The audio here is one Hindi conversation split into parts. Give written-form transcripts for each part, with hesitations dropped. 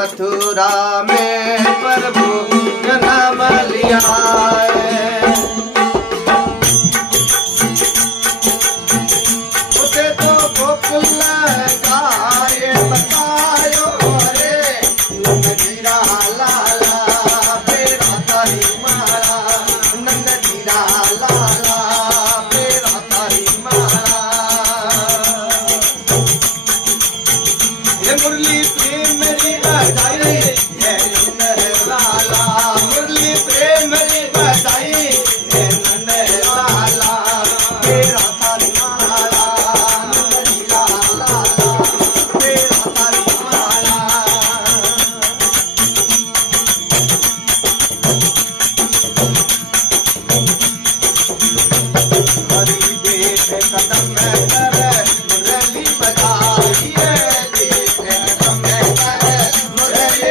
मथुरा में प्रभु जन्म लिया है। उसे तो गोकुल गाये बतायो रे नंद जीरा लाला तेरा तारी मारा, नंद जीरा लाला तेरा तारी मारा। ये मुरली प्रेम मेरी बजाई ये नंद लाला, मुरली प्रेम मेरी बजाई ये नंद लाला तेरा तारी मारा, नंद जीरा लाला तेरा तारी मारा। हरि देश कदम कर मुरली बजाइए, देश कदम कर मुरली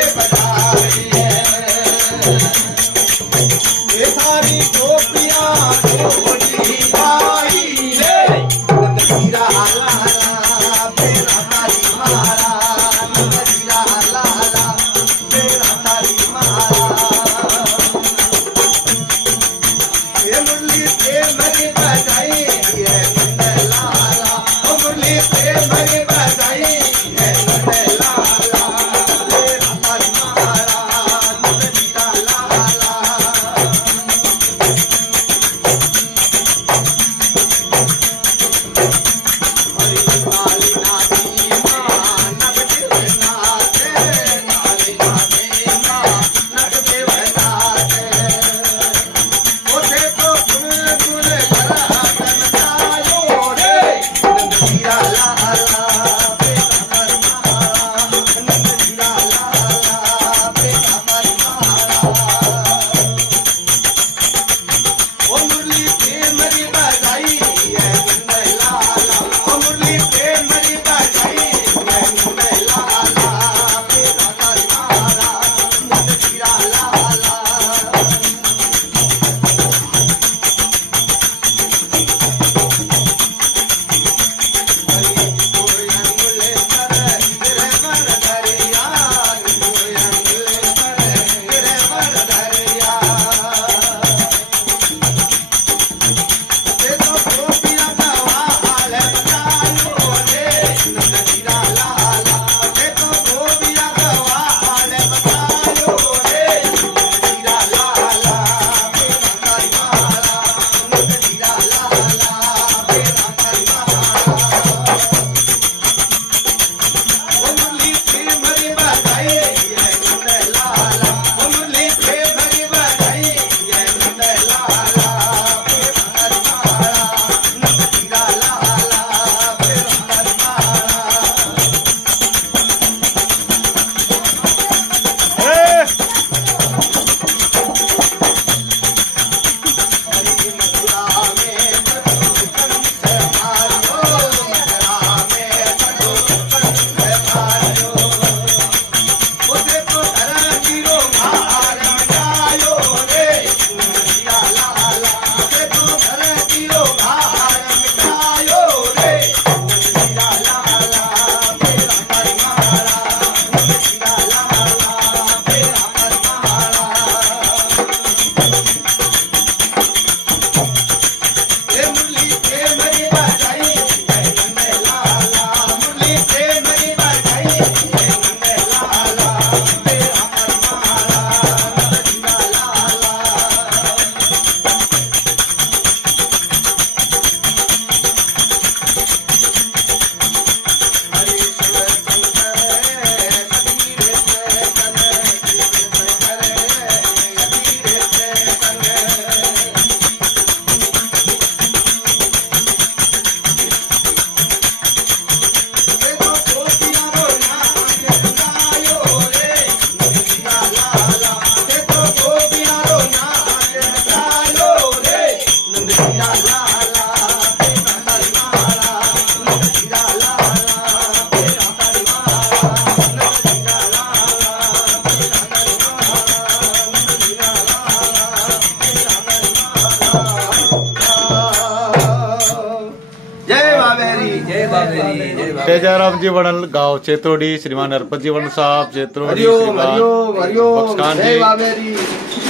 जयराम जी वणल गांव चेत्रोडी, श्रीमान हरपत जी वणल साहब चेत्रोडी, हरिओम श्रीमान हरिओम हरिओम बख्शखान जय जी बाबेरी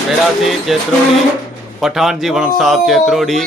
मेरासी चेत्रोडी, पठान जी वणल साहब चेत्रोडी,